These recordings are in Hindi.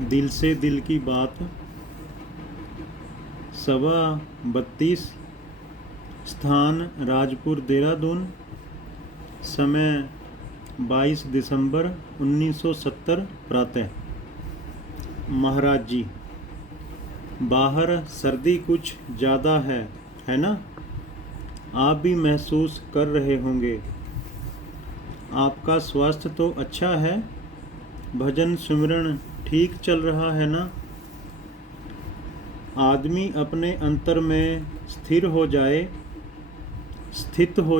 दिल से दिल की बात 32 स्थान राजपुर देहरादून। समय 22 दिसंबर 1970 प्रातः। महाराज जी, बाहर सर्दी कुछ ज़्यादा है ना? आप भी महसूस कर रहे होंगे। आपका स्वास्थ्य तो अच्छा है? भजन सिमरन ठीक चल रहा है ना? आदमी अपने अंतर में स्थित हो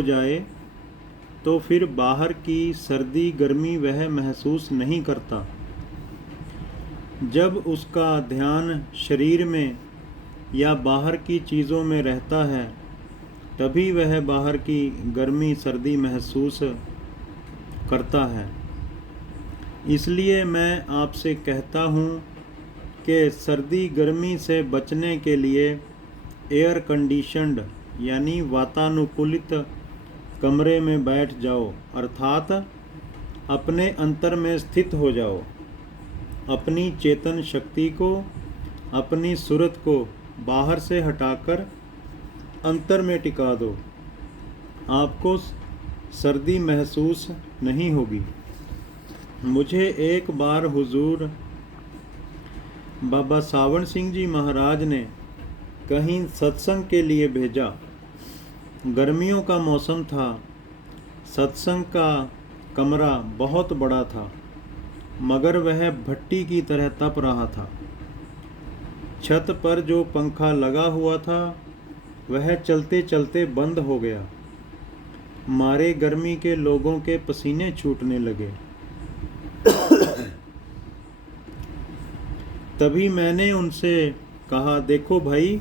जाए तो फिर बाहर की सर्दी गर्मी वह महसूस नहीं करता। जब उसका ध्यान शरीर में या बाहर की चीज़ों में रहता है तभी वह बाहर की गर्मी सर्दी महसूस करता है। इसलिए मैं आपसे कहता हूँ कि सर्दी गर्मी से बचने के लिए एयर कंडीशन्ड यानी वातानुकूलित कमरे में बैठ जाओ, अर्थात अपने अंतर में स्थित हो जाओ। अपनी चेतन शक्ति को, अपनी सूरत को बाहर से हटाकर अंतर में टिका दो। आपको सर्दी महसूस नहीं होगी। मुझे एक बार हुजूर बाबा सावण सिंह जी महाराज ने कहीं सत्संग के लिए भेजा। गर्मियों का मौसम था। सत्संग का कमरा बहुत बड़ा था, मगर वह भट्टी की तरह तप रहा था। छत पर जो पंखा लगा हुआ था वह चलते चलते बंद हो गया। मारे गर्मी के लोगों के पसीने छूटने लगे। तभी मैंने उनसे कहा, देखो भाई,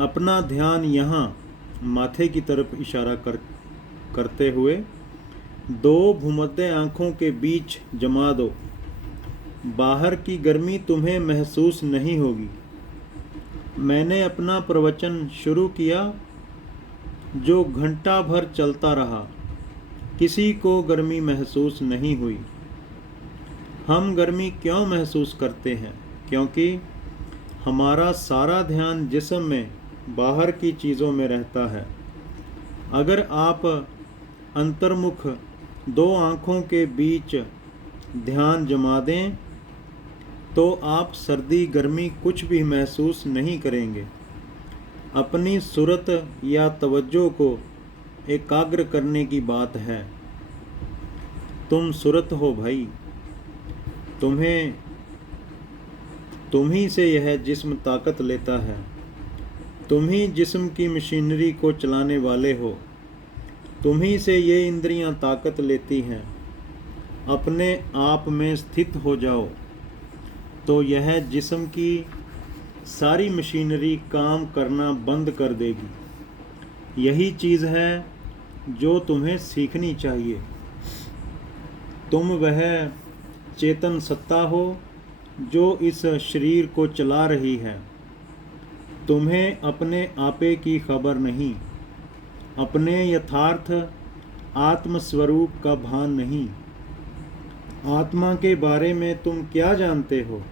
अपना ध्यान यहाँ माथे की तरफ इशारा करते हुए 2 भूमध्य आँखों के बीच जमा दो। बाहर की गर्मी तुम्हें महसूस नहीं होगी। मैंने अपना प्रवचन शुरू किया, जो घंटा भर चलता रहा। किसी को गर्मी महसूस नहीं हुई। हम गर्मी क्यों महसूस करते हैं? क्योंकि हमारा सारा ध्यान जिस्म में बाहर की चीज़ों में रहता है। अगर आप अंतर्मुख 2 आँखों के बीच ध्यान जमा दें तो आप सर्दी गर्मी कुछ भी महसूस नहीं करेंगे। अपनी सूरत या तवज्जो को एकाग्र करने की बात है। तुम सूरत हो भाई। तुम ही से यह जिस्म ताकत लेता है। तुम ही जिस्म की मशीनरी को चलाने वाले हो। तुम ही से ये इंद्रियां ताकत लेती हैं। अपने आप में स्थित हो जाओ तो यह जिस्म की सारी मशीनरी काम करना बंद कर देगी। यही चीज़ है जो तुम्हें सीखनी चाहिए। तुम वह चेतन सत्ता हो जो इस शरीर को चला रही है। तुम्हें अपने आपे की खबर नहीं, अपने यथार्थ आत्मस्वरूप का भान नहीं। आत्मा के बारे में तुम क्या जानते हो?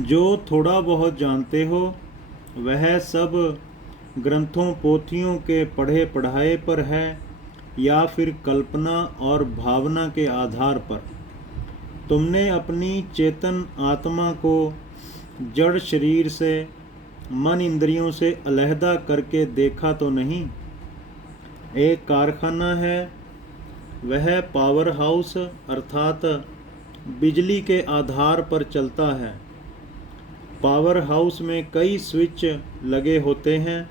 जो थोड़ा बहुत जानते हो वह सब ग्रंथों पोथियों के पढ़े पढ़ाए पर है या फिर कल्पना और भावना के आधार पर। तुमने अपनी चेतन आत्मा को जड़ शरीर से, मन इंद्रियों से अलहदा करके देखा तो नहीं। एक कारखाना है, वह पावर हाउस अर्थात बिजली के आधार पर चलता है। पावर हाउस में कई स्विच लगे होते हैं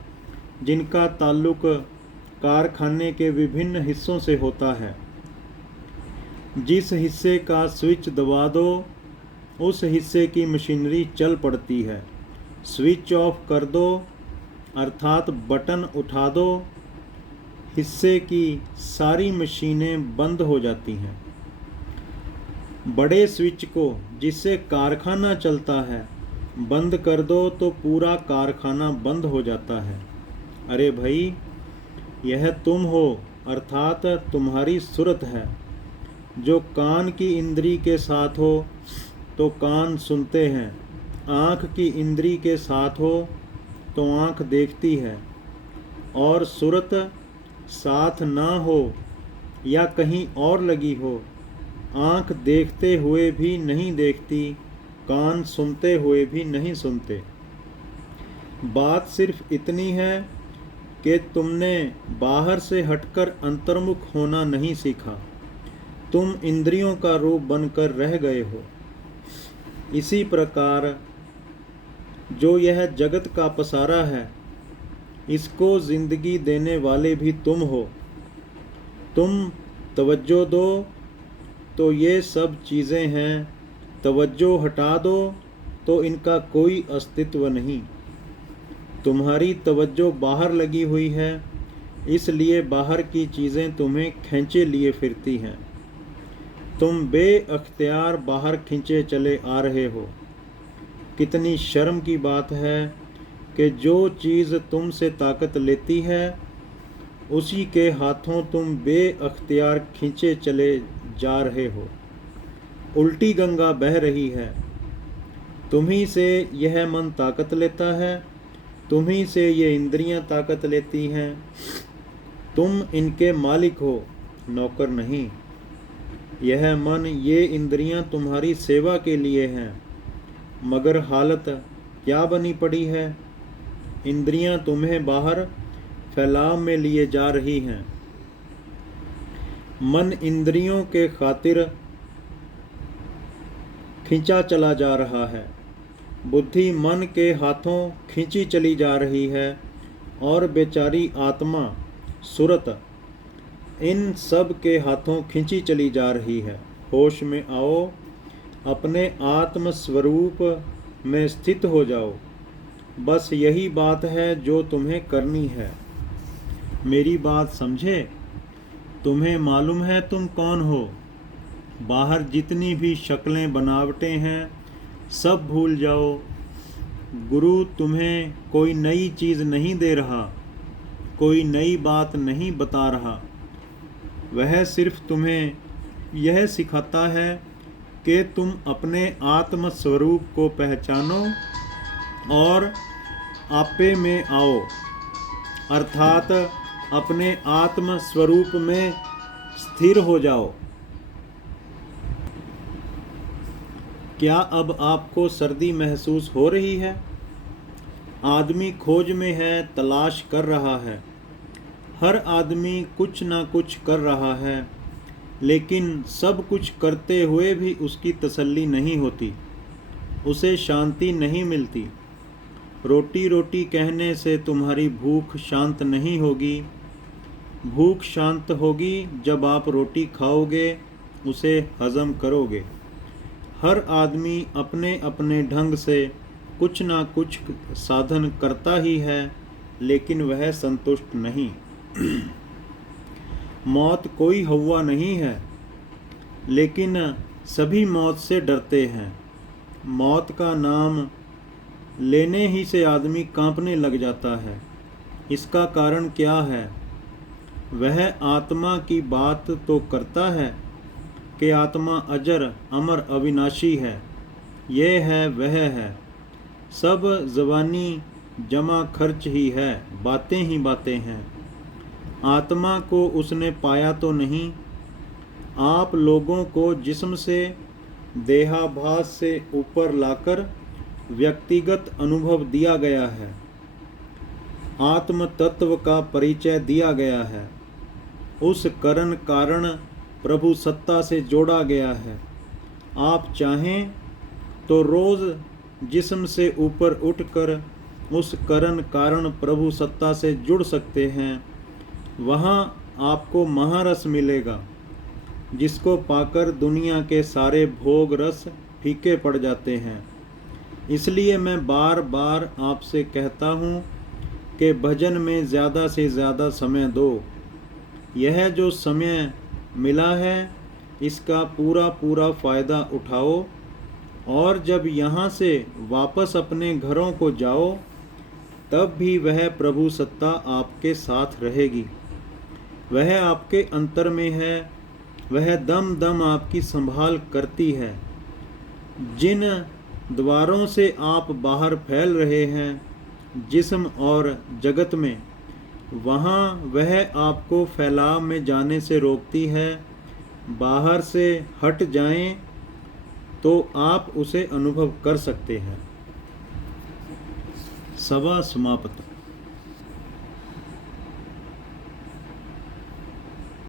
जिनका ताल्लुक कारखाने के विभिन्न हिस्सों से होता है। जिस हिस्से का स्विच दबा दो उस हिस्से की मशीनरी चल पड़ती है। स्विच ऑफ कर दो अर्थात बटन उठा दो, हिस्से की सारी मशीनें बंद हो जाती हैं। बड़े स्विच को, जिससे कारखाना चलता है, बंद कर दो तो पूरा कारखाना बंद हो जाता है। अरे भाई, यह तुम हो अर्थात तुम्हारी सूरत है। जो कान की इंद्री के साथ हो तो कान सुनते हैं, आँख की इंद्री के साथ हो तो आँख देखती है, और सूरत साथ ना हो या कहीं और लगी हो, आँख देखते हुए भी नहीं देखती, कान सुनते हुए भी नहीं सुनते। बात सिर्फ इतनी है कि तुमने बाहर से हटकर अंतर्मुख होना नहीं सीखा, तुम इंद्रियों का रूप बनकर रह गए हो। इसी प्रकार जो यह जगत का पसारा है, इसको जिंदगी देने वाले भी तुम हो। तुम तवज्जो दो तो ये सब चीज़ें हैं, तवज्जो हटा दो तो इनका कोई अस्तित्व नहीं। तुम्हारी तवज्जो बाहर लगी हुई है, इसलिए बाहर की चीज़ें तुम्हें खींचे लिए फिरती हैं। तुम बेअख्तियार बाहर खींचे चले आ रहे हो। कितनी शर्म की बात है कि जो चीज़ तुमसे ताकत लेती है, उसी के हाथों तुम बेअख्तियार खींचे चले जा रहे हो। उल्टी गंगा बह रही है, तुम्ही से यह मन ताकत लेता है, तुम्ही से ये इंद्रियां ताकत लेती हैं। तुम इनके मालिक हो, नौकर नहीं। यह मन, ये इंद्रियां तुम्हारी सेवा के लिए हैं, मगर हालत क्या बनी पड़ी है? इंद्रियां तुम्हें बाहर फैलाव में लिए जा रही हैं। मन इंद्रियों के खातिर खींचा चला जा रहा है, बुद्धि मन के हाथों खींची चली जा रही है, और बेचारी आत्मा सुरत इन सब के हाथों खींची चली जा रही है। होश में आओ, अपने आत्म स्वरूप में स्थित हो जाओ। बस यही बात है जो तुम्हें करनी है। मेरी बात समझे? तुम्हें मालूम है तुम कौन हो? बाहर जितनी भी शक्लें बनावटें हैं, सब भूल जाओ। गुरु तुम्हें कोई नई चीज़ नहीं दे रहा, कोई नई बात नहीं बता रहा। वह सिर्फ तुम्हें यह सिखाता है कि तुम अपने आत्म स्वरूप को पहचानो और आपे में आओ, अर्थात अपने आत्म स्वरूप में स्थिर हो जाओ। क्या अब आपको सर्दी महसूस हो रही है? आदमी खोज में है, तलाश कर रहा है। हर आदमी कुछ ना कुछ कर रहा है, लेकिन सब कुछ करते हुए भी उसकी तसल्ली नहीं होती, उसे शांति नहीं मिलती। रोटी रोटी कहने से तुम्हारी भूख शांत नहीं होगी। भूख शांत होगी जब आप रोटी खाओगे, उसे हजम करोगे। हर आदमी अपने अपने ढंग से कुछ ना कुछ साधन करता ही है, लेकिन वह संतुष्ट नहीं। मौत कोई हवा नहीं है, लेकिन सभी मौत से डरते हैं। मौत का नाम लेने ही से आदमी कांपने लग जाता है। इसका कारण क्या है? वह आत्मा की बात तो करता है कि आत्मा अजर अमर अविनाशी है, यह है वह है। सब ज़बानी जमा खर्च ही है, बातें ही बातें हैं। आत्मा को उसने पाया तो नहीं। आप लोगों को जिस्म से, देहाभास से ऊपर लाकर व्यक्तिगत अनुभव दिया गया है, आत्म तत्व का परिचय दिया गया है, उस कारण कारण प्रभु सत्ता से जोड़ा गया है। आप चाहें तो रोज़ जिस्म से ऊपर उठकर उस कारण कारण प्रभु सत्ता से जुड़ सकते हैं। वहाँ आपको महारस मिलेगा, जिसको पाकर दुनिया के सारे भोग रस फीके पड़ जाते हैं। इसलिए मैं बार बार आपसे कहता हूँ कि भजन में ज़्यादा से ज़्यादा समय दो। यह जो समय मिला है, इसका पूरा पूरा फ़ायदा उठाओ, और जब यहाँ से वापस अपने घरों को जाओ, तब भी वह प्रभु सत्ता आपके साथ रहेगी। वह आपके अंतर में है, वह दम दम आपकी संभाल करती है। जिन द्वारों से आप बाहर फैल रहे हैं जिस्म और जगत में, वहाँ वह आपको फैलाव में जाने से रोकती है। बाहर से हट जाएं तो आप उसे अनुभव कर सकते हैं। सवा समाप्त।